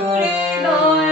পুরে দয়া